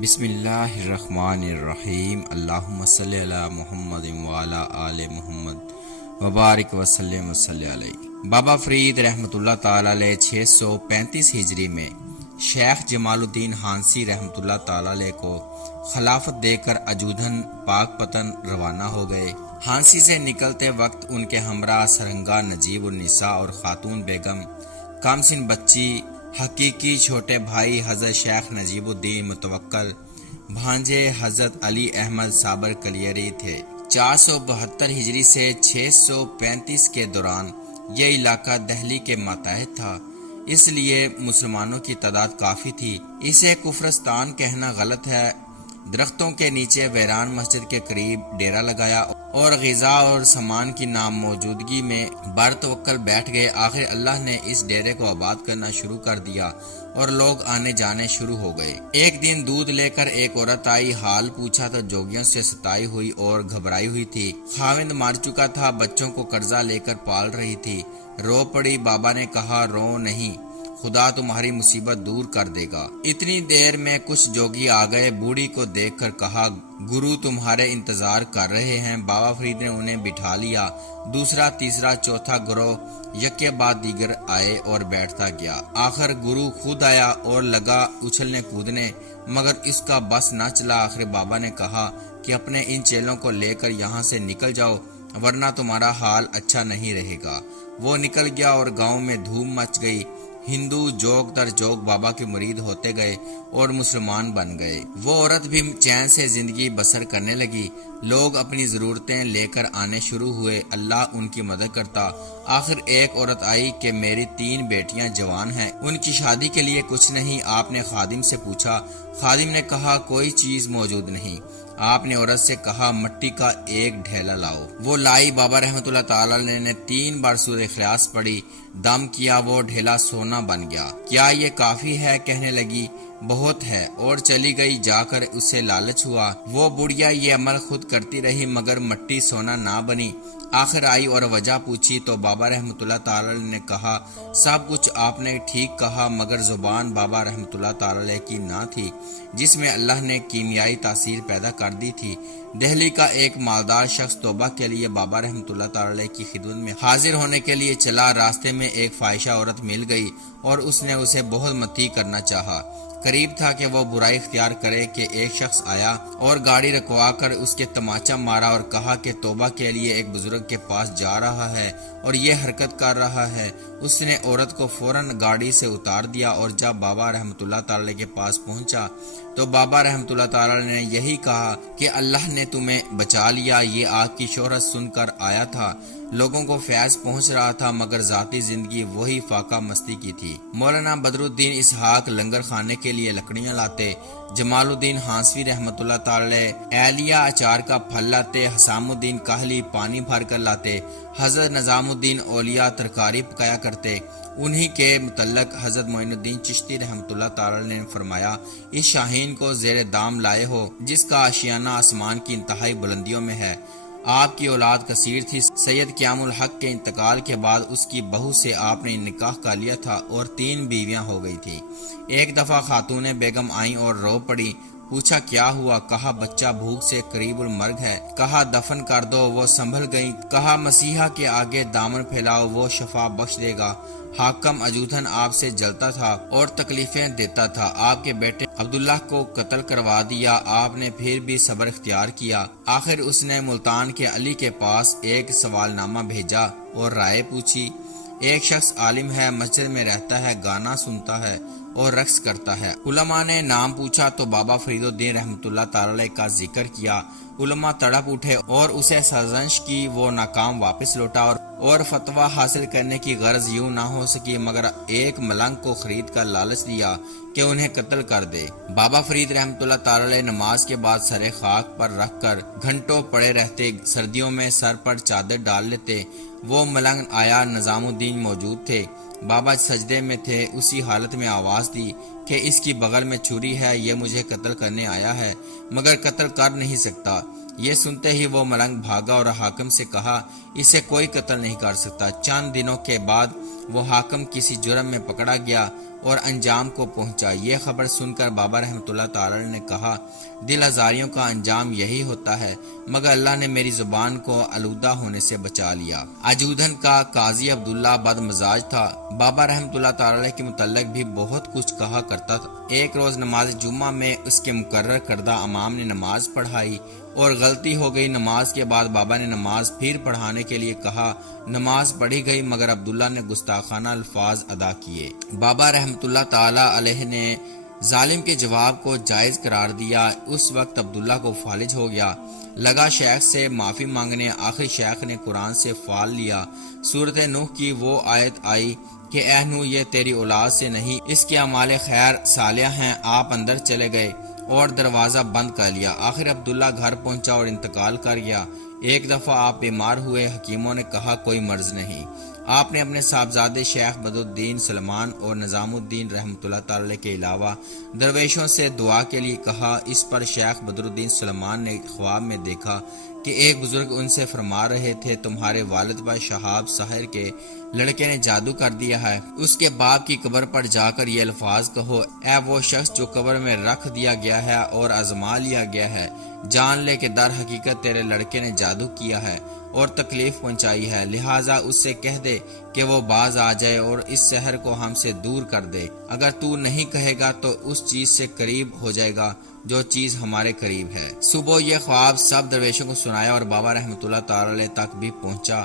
بسم اللہ الرحمن الرحیم، اللہم صلی علی محمد وعلی آل محمد وبارک وسلم وصلی علیہ۔ بابا فرید رحمۃ اللہ تعالی علیہ 635 ہجری میں شیخ جمال الدین ہانسی رحمۃ اللہ تعالی علیہ کو خلافت دے کر اجودھن پاک پتن روانہ ہو گئے۔ ہانسی سے نکلتے وقت ان کے ہمراہ سرہنگا نجیب النساء اور خاتون بیگم کم سن بچی حقیقی چھوٹے بھائی حضرت شیخ نجیب الدین متوکل، بھانجے حضرت علی احمد صابر کلیری تھے۔ 472 ہجری سے 635 کے دوران یہ علاقہ دہلی کے ماتحت تھا، اس لیے مسلمانوں کی تعداد کافی تھی۔ اسے کفرستان کہنا غلط ہے۔ درختوں کے نیچے ویران مسجد کے قریب ڈیرا لگایا اور غذا اور سامان کی ناموجودگی میں برتوکل بیٹھ گئے۔ آخر اللہ نے اس ڈیرے کو آباد کرنا شروع کر دیا اور لوگ آنے جانے شروع ہو گئے۔ ایک دن دودھ لے کر ایک عورت آئی، حال پوچھا تو جوگیوں سے ستائی ہوئی اور گھبرائی ہوئی تھی۔ خاوند مر چکا تھا، بچوں کو قرضہ لے کر پال رہی تھی، رو پڑی۔ بابا نے کہا رو نہیں، خدا تمہاری مصیبت دور کر دے گا۔ اتنی دیر میں کچھ جوگی آ گئے، بوڑھی کو دیکھ کر کہا گرو تمہارے انتظار کر رہے ہیں۔ بابا فرید نے انہیں بٹھا لیا۔ دوسرا، تیسرا، چوتھا گروہ یکے بعد دیگر آئے اور بیٹھتا گیا۔ آخر گرو خود آیا اور لگا اچھلنے کودنے، مگر اس کا بس نہ چلا۔ آخر بابا نے کہا کہ اپنے ان چیلوں کو لے کر یہاں سے نکل جاؤ، ورنہ تمہارا حال اچھا نہیں رہے گا۔ وہ نکل گیا اور گاؤں میں دھوم مچ گئی۔ ہندو جوگ در جوگ بابا کے مرید ہوتے گئے اور مسلمان بن گئے۔ وہ عورت بھی چین سے زندگی بسر کرنے لگی۔ لوگ اپنی ضرورتیں لے کر آنے شروع ہوئے، اللہ ان کی مدد کرتا۔ آخر ایک عورت آئی کہ میری 3 بیٹیاں جوان ہیں، ان کی شادی کے لیے کچھ نہیں۔ آپ نے خادم سے پوچھا، خادم نے کہا کوئی چیز موجود نہیں۔ آپ نے عورت سے کہا مٹی کا ایک ڈھیلا لاؤ۔ وہ لائی۔ بابا رحمۃ اللہ تعالی علیہ نے 3 بار سورہ اخلاص پڑھی، دم کیا، وہ ڈھیلا سونا بن گیا۔ کیا یہ کافی ہے؟ کہنے لگی بہت ہے، اور چلی گئی۔ جا کر اسے لالچ ہوا۔ وہ بڑھیا یہ عمل خود کرتی رہی، مگر مٹی سونا نہ بنی۔ آخر آئی اور وجہ پوچھی تو بابا رحمۃ اللہ تعالی علیہ نے کہا سب کچھ آپ نے ٹھیک کہا، مگر زبان بابا رحمۃ اللہ تعالی علیہ کی نہ تھی، جس میں اللہ نے کیمیائی تاثیر پیدا کر دی تھی۔ دہلی کا ایک مالدار شخص توبہ کے لیے بابا رحمۃ اللہ تعالی علیہ کی خدمت میں حاضر ہونے کے لیے چلا۔ راستے میں ایک فاحشہ عورت مل گئی اور اس نے اسے بہت متی کرنا چاہا۔ قریب تھا کہ وہ برائی اختیار کرے کہ ایک شخص آیا اور گاڑی رکوا کر اس کے تماچا مارا اور کہا کہ توبہ کے لیے ایک بزرگ کے پاس جا رہا ہے اور یہ حرکت کر رہا ہے۔ اس نے عورت کو فوراً گاڑی سے اتار دیا اور جب بابا رحمۃ اللہ تعالی کے پاس پہنچا تو بابا رحمۃ اللہ تعالی نے یہی کہا کہ اللہ نے تمہیں بچا لیا، یہ آپ کی شہرت سن کر آیا تھا، لوگوں کو فیض پہنچ رہا تھا، مگر ذاتی زندگی وہی فاقہ مستی کی تھی۔ مولانا بدر الدین اسحاق لنگر خانے کے لیے لکڑیاں لاتے، جمال الدین ہانسوی رحمۃ اللہ تعالی اہلیہ اچار کا پھل لاتے، حسام الدین کاہلی پانی بھر کر لاتے، حضرت نظام الدین اولیاء ترکاری پکایا کرتے۔ انہی کے متعلق حضرت معین الدین چشتی رحمۃ اللہ تعالی نے فرمایا اس شاہین کو زیر دام لائے ہو جس کا آشیانہ آسمان کی انتہائی بلندیوں میں ہے۔ آپ کی اولاد کثیر تھی۔ سید قیام الحق کے انتقال کے بعد اس کی بہو سے آپ نے نکاح کر لیا تھا اور 3 بیویاں ہو گئی تھی۔ ایک دفعہ خاتون بیگم آئیں اور رو پڑی۔ پوچھا کیا ہوا؟ کہا بچہ بھوک سے قریب المرگ ہے۔ کہا دفن کر دو، وہ سنبھل گئی۔ کہا مسیحا کے آگے دامن پھیلاؤ، وہ شفا بخش دے گا۔ حاکم اجودھن آپ سے جلتا تھا اور تکلیفیں دیتا تھا۔ آپ کے بیٹے عبداللہ کو قتل کروا دیا، آپ نے پھر بھی صبر اختیار کیا۔ آخر اس نے ملتان کے علی کے پاس ایک سوال نامہ بھیجا اور رائے پوچھی۔ ایک شخص عالم ہے، مسجد میں رہتا ہے، گانا سنتا ہے اور رقص کرتا ہے۔ علماء نے نام پوچھا تو بابا فرید الدین رحمۃ اللہ تعالی علیہ کا ذکر کیا۔ علماء تڑپ اٹھے اور اسے سرزنش کی۔ وہ ناکام واپس لوٹا اور فتویٰ حاصل کرنے کی غرض یوں نہ ہو سکی مگر ایک ملنگ کو خرید کر لالچ دیا کہ انہیں قتل کر دے۔ بابا فرید رحمۃ اللہ تعالی علیہ نماز کے بعد سر خاک پر رکھ کر گھنٹوں پڑے رہتے، سردیوں میں سر پر چادر ڈال لیتے۔ وہ ملنگ آیا، نظام الدین موجود تھے، بابا سجدے میں تھے۔ اسی حالت میں آواز دی کہ اس کی بغل میں چھری ہے، یہ مجھے قتل کرنے آیا ہے مگر قتل کر نہیں سکتا۔ یہ سنتے ہی وہ ملنگ بھاگا اور حاکم سے کہا اسے کوئی قتل نہیں کر سکتا۔ چند دنوں کے بعد وہ حاکم کسی جرم میں پکڑا گیا اور انجام کو پہنچا۔ یہ خبر سن کر بابا رحمۃ اللہ تعالی نے کہا دل آزاریوں کا انجام یہی ہوتا ہے، مگر اللہ نے میری زبان کو آلودہ ہونے سے بچا لیا۔ اجودھن کا قاضی عبداللہ بد مزاج تھا، بابا رحمۃ اللہ تعالی کے متعلق بھی بہت کچھ کہا کرتا تھا۔ ایک روز نماز جمعہ میں اس کے مقرر کردہ امام نے نماز پڑھائی اور غلطی ہو گئی۔ نماز کے بعد بابا نے نماز پھر پڑھانے کے لیے کہا، نماز پڑھی گئی مگر عبداللہ نے گستاخانہ الفاظ ادا کیے۔ بابا رحمۃ اللہ تعالی علیہ نے ظالم کے جواب کو جائز قرار دیا۔ اس وقت عبداللہ کو فالج ہو گیا، لگا شیخ سے معافی مانگنے۔ آخر شیخ نے قرآن سے فال لیا۔ سورۃ نوح کی وہ آیت آئی کہ اے نوح یہ تیری اولاد سے نہیں، اس کے اعمال خیر صالح ہیں۔ آپ اندر چلے گئے اور دروازہ بند کر لیا۔ آخر عبداللہ گھر پہنچا اور انتقال کر گیا۔ ایک دفعہ آپ بیمار ہوئے، حکیموں نے کہا کوئی مرض نہیں۔ آپ نے اپنے صاحبزادے شیخ بدر الدین سلمان اور نظام الدین رحمۃ اللہ تعالی کے علاوہ درویشوں سے دعا کے لیے کہا۔ اس پر شیخ بدر الدین سلمان نے خواب میں دیکھا کہ ایک بزرگ ان سے فرما رہے تھے تمہارے والد پر شہاب ساحر کے لڑکے نے جادو کر دیا ہے، اس کے باپ کی قبر پر جا کر یہ الفاظ کہو، اے وہ شخص جو قبر میں رکھ دیا گیا ہے اور آزما لیا گیا ہے، جان لے کہ در حقیقت تیرے لڑکے نے جادو کیا ہے اور تکلیف پہنچائی ہے، لہٰذا اس سے کہہ دے کہ وہ باز آ جائے اور اس سحر کو ہم سے دور کر دے۔ اگر تو نہیں کہے گا تو اس چیز سے قریب ہو جائے گا جو چیز ہمارے قریب ہے۔ صبح یہ خواب سب درویشوں کو سنایا اور بابا رحمۃ اللہ تعالی تک بھی پہنچا۔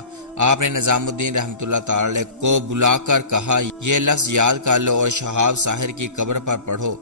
آپ نے نظام الدین رحمۃ اللہ تعالی کو بلا کر کہا یہ لفظ یاد کر لو اور شہاب ساحر کی قبر پر پڑھو۔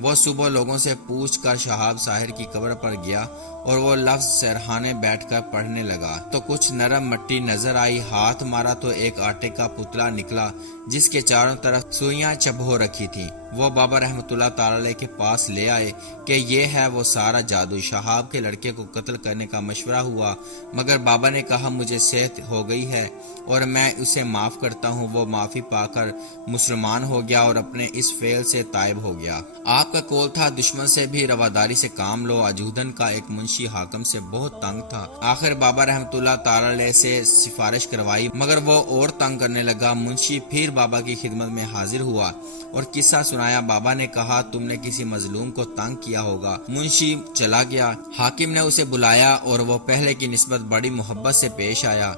وہ صبح لوگوں سے پوچھ کر شہاب ساحر کی قبر پر گیا اور وہ لفظ سرہانے بیٹھ کر پڑھنے لگا تو کچھ نرم مٹی نظر آئی، ہاتھ مارا تو ایک آٹے کا پتلا نکلا جس کے چاروں طرف سوئیاں چبھو رکھی تھیں۔ وہ بابا رحمۃ اللہ تعالی کے پاس لے آئے کہ یہ ہے وہ سارا جادو۔ شہاب کے لڑکے کو قتل کرنے کا مشورہ ہوا مگر بابا نے کہا مجھے صحت ہو گئی ہے اور میں اسے معاف کرتا ہوں۔ وہ معافی پا کر مسلمان ہو گیا اور اپنے اس فعل سے تائب ہو گیا۔ آپ کا قول تھا دشمن سے بھی رواداری سے کام لو۔ اجودھن کا ایک منشی حاکم سے بہت تنگ تھا، آخر بابا رحمۃ اللہ تعالی سے سفارش کروائی مگر وہ اور تنگ کرنے لگا۔ منشی پھر بابا کی خدمت میں حاضر ہوا اور قصہ سنایا۔ بابا نے کہا تم نے کسی مظلوم کو تنگ کیا ہوگا۔ منشی چلا گیا، حاکم نے اسے بلایا اور وہ پہلے کی نسبت بڑی محبت سے پیش آیا،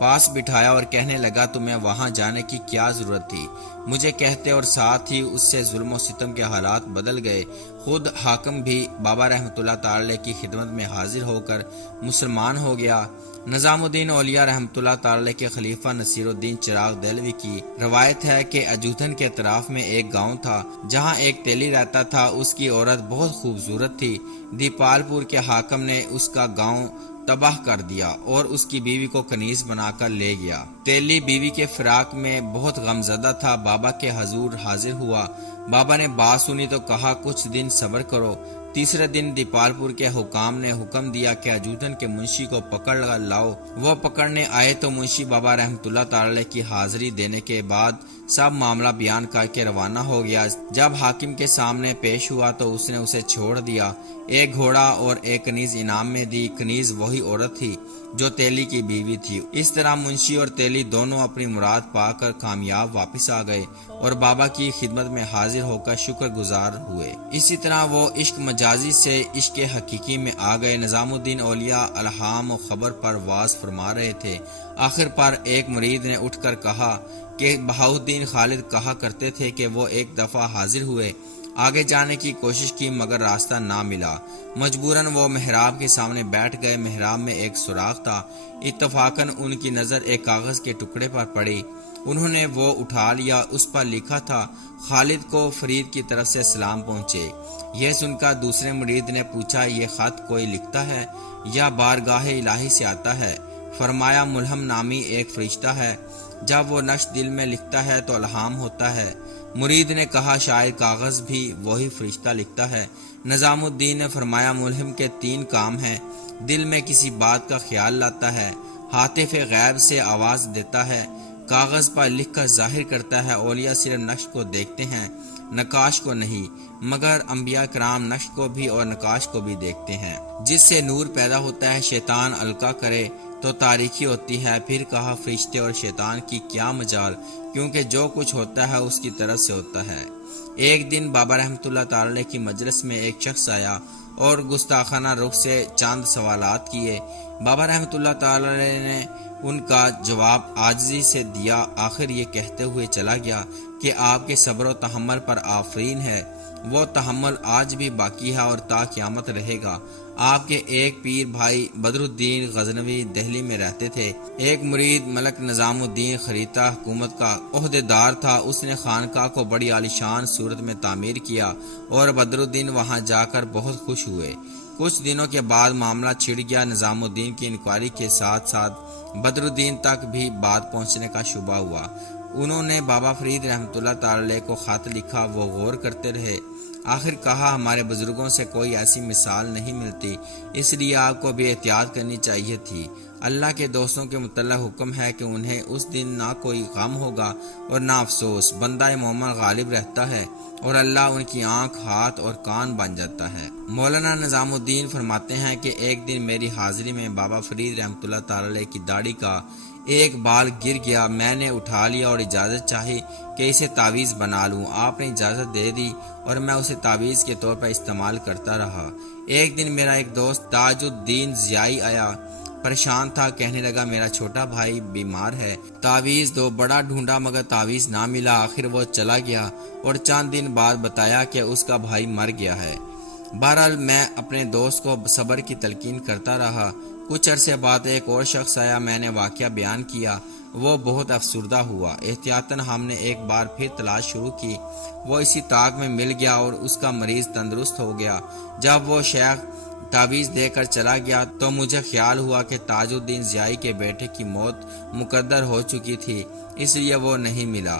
پاس بٹھایا اور کہنے لگا تمہیں وہاں جانے کی کیا ضرورت تھی، مجھے کہتے، اور ساتھ ہی اس سے ظلم و ستم کے حالات بدل گئے۔ خود حاکم بھی بابا رحمۃ اللہ تعالی کی خدمت میں حاضر ہو کر مسلمان ہو گیا۔ نظام الدین اولیاء رحمۃ اللہ تعالی کے خلیفہ نصیر الدین چراغ دہلوی کی روایت ہے کہ اجودھن کے اطراف میں ایک گاؤں تھا جہاں ایک تیلی رہتا تھا، اس کی عورت بہت خوبصورت تھی۔ دیپال پور کے حاکم نے اس کا گاؤں تباہ کر دیا اور اس کی بیوی کو کنیز بنا کر لے گیا۔ تیلی بیوی کے فراق میں بہت غمزدہ تھا، بابا کے حضور حاضر ہوا۔ بابا نے بات سنی تو کہا کچھ دن صبر کرو۔ تیسرے دن دیپال پور کے حکام نے حکم دیا کہ اجودھن کے منشی کو پکڑ لاؤ۔ وہ پکڑنے آئے تو منشی بابا رحمۃ اللہ تعالی کی حاضری دینے کے بعد سب معاملہ بیان کر کے روانہ ہو گیا۔ جب حاکم کے سامنے پیش ہوا تو اس نے اسے چھوڑ دیا، ایک گھوڑا اور ایک کنیز انعام میں دی۔ کنیز وہی عورت تھی جو تیلی کی بیوی تھی۔ اس طرح منشی اور تیلی دونوں اپنی مراد پا کر کامیاب واپس آ گئے اور بابا کی خدمت میں حاضر ہو کر شکر گزار ہوئے۔ اسی طرح وہ عشق مجازی سے عشق حقیقی میں آ گئے۔ نظام الدین اولیاء الہام و خبر پر واز فرما رہے تھے، آخر پر ایک مرید نے اٹھ کر کہا کہ بہاؤالدین خالد کہا کرتے تھے کہ وہ ایک دفعہ حاضر ہوئے، آگے جانے کی کوشش کی مگر راستہ نہ ملا، مجبوراً وہ محراب کے سامنے بیٹھ گئے۔ محراب میں ایک سوراخ تھا، اتفاقاً ان کی نظر ایک کاغذ کے ٹکڑے پر پڑی، انہوں نے وہ اٹھا لیا، اس پر لکھا تھا خالد کو فرید کی طرف سے سلام پہنچے۔ یہ سن کر دوسرے مرید نے پوچھا یہ خط کوئی لکھتا ہے یا بارگاہ الہی سے آتا ہے؟ فرمایا ملہم نامی ایک فرشتہ ہے، جب وہ نقش دل میں لکھتا ہے تو الہام ہوتا ہے۔ مرید نے کہا شاید کاغذ بھی وہی فرشتہ لکھتا ہے۔ نظام الدین نے فرمایا ملہم کے 3 کام ہیں، دل میں کسی بات کا خیال لاتا ہے، ہاتف غیب سے آواز دیتا ہے، کاغذ پر لکھ کر ظاہر کرتا ہے۔ اولیاء صرف نقش کو دیکھتے ہیں، نقاش کو نہیں، مگر انبیاء کرام نقش کو بھی اور نقاش کو بھی دیکھتے ہیں۔ جس سے نور پیدا ہوتا ہے، شیطان القا کرے تو تاریکی ہوتی ہے۔ پھر کہا فرشتے اور شیطان کی کیا مجال، کیونکہ جو کچھ ہوتا ہے اس کی طرف سے ہوتا ہے۔ ایک دن بابا رحمۃ اللہ تعالی کی مجلس میں ایک شخص آیا اور گستاخانہ رخ سے چاند سوالات کیے۔ بابا رحمۃ اللہ تعالی نے ان کا جواب عاجزی سے دیا، آخر یہ کہتے ہوئے چلا گیا کہ آپ کے صبر و تحمل پر آفرین ہے، وہ تحمل آج بھی باقی ہے اور تا قیامت رہے گا۔ آپ کے ایک پیر بھائی بدر الدین غزنوی دہلی میں رہتے تھے۔ ایک مرید ملک نظام الدین خریدہ حکومت کا عہدیدار تھا، اس نے خانقاہ کو بڑی عالیشان صورت میں تعمیر کیا اور بدر الدین وہاں جا کر بہت خوش ہوئے۔ کچھ دنوں کے بعد معاملہ چھڑ گیا۔ نظام الدین کی انکوائری کے ساتھ ساتھ بدر الدین تک بھی بات پہنچنے کا شبہ ہوا۔ انہوں نے بابا فرید رحمۃ اللہ تعالی کو خط لکھا، وہ غور کرتے رہے۔ آخر کہا ہمارے بزرگوں سے کوئی ایسی مثال نہیں ملتی، اس لیے آپ کو بھی احتیاط کرنی چاہیے تھی۔ اللہ کے دوستوں کے متعلق حکم ہے کہ انہیں اس دن نہ کوئی غم ہوگا اور نہ افسوس۔ بندہ مومن غالب رہتا ہے اور اللہ ان کی آنکھ، ہاتھ اور کان بن جاتا ہے۔ مولانا نظام الدین فرماتے ہیں کہ ایک دن میری حاضری میں بابا فرید رحمۃ اللہ تعالی کی داڑھی کا ایک بال گر گیا۔ میں نے اٹھا لیا اور اجازت چاہی کہ اسے تعویذ بنا لوں۔ آپ نے اجازت دے دی اور میں اسے تعویذ کے طور پر استعمال کرتا رہا۔ ایک دن میرا ایک دوست تاج الدین ضیائی آیا، پریشان تھا، کہنے لگا میرا چھوٹا بھائی بیمار ہے، تعویذ دو۔ بڑا ڈھونڈا مگر تعویذ نہ ملا، آخر وہ چلا گیا اور چند دن بعد بتایا کہ اس کا بھائی مر گیا ہے۔ بہرحال میں اپنے دوست کو صبر کی تلقین کرتا رہا۔ کچھ عرصے بعد ایک اور شخص آیا، میں نے واقعہ بیان کیا، وہ بہت افسردہ ہوا۔ احتیاطاً ہم نے ایک بار پھر تلاش شروع کی، وہ اسی طاق میں مل گیا اور اس کا مریض تندرست ہو گیا۔ جب وہ شیخ تعویذ دے کر چلا گیا تو مجھے خیال ہوا کہ تاج الدین ضیائی کے بیٹے کی موت مقدر ہو چکی تھی، اس لیے وہ نہیں ملا۔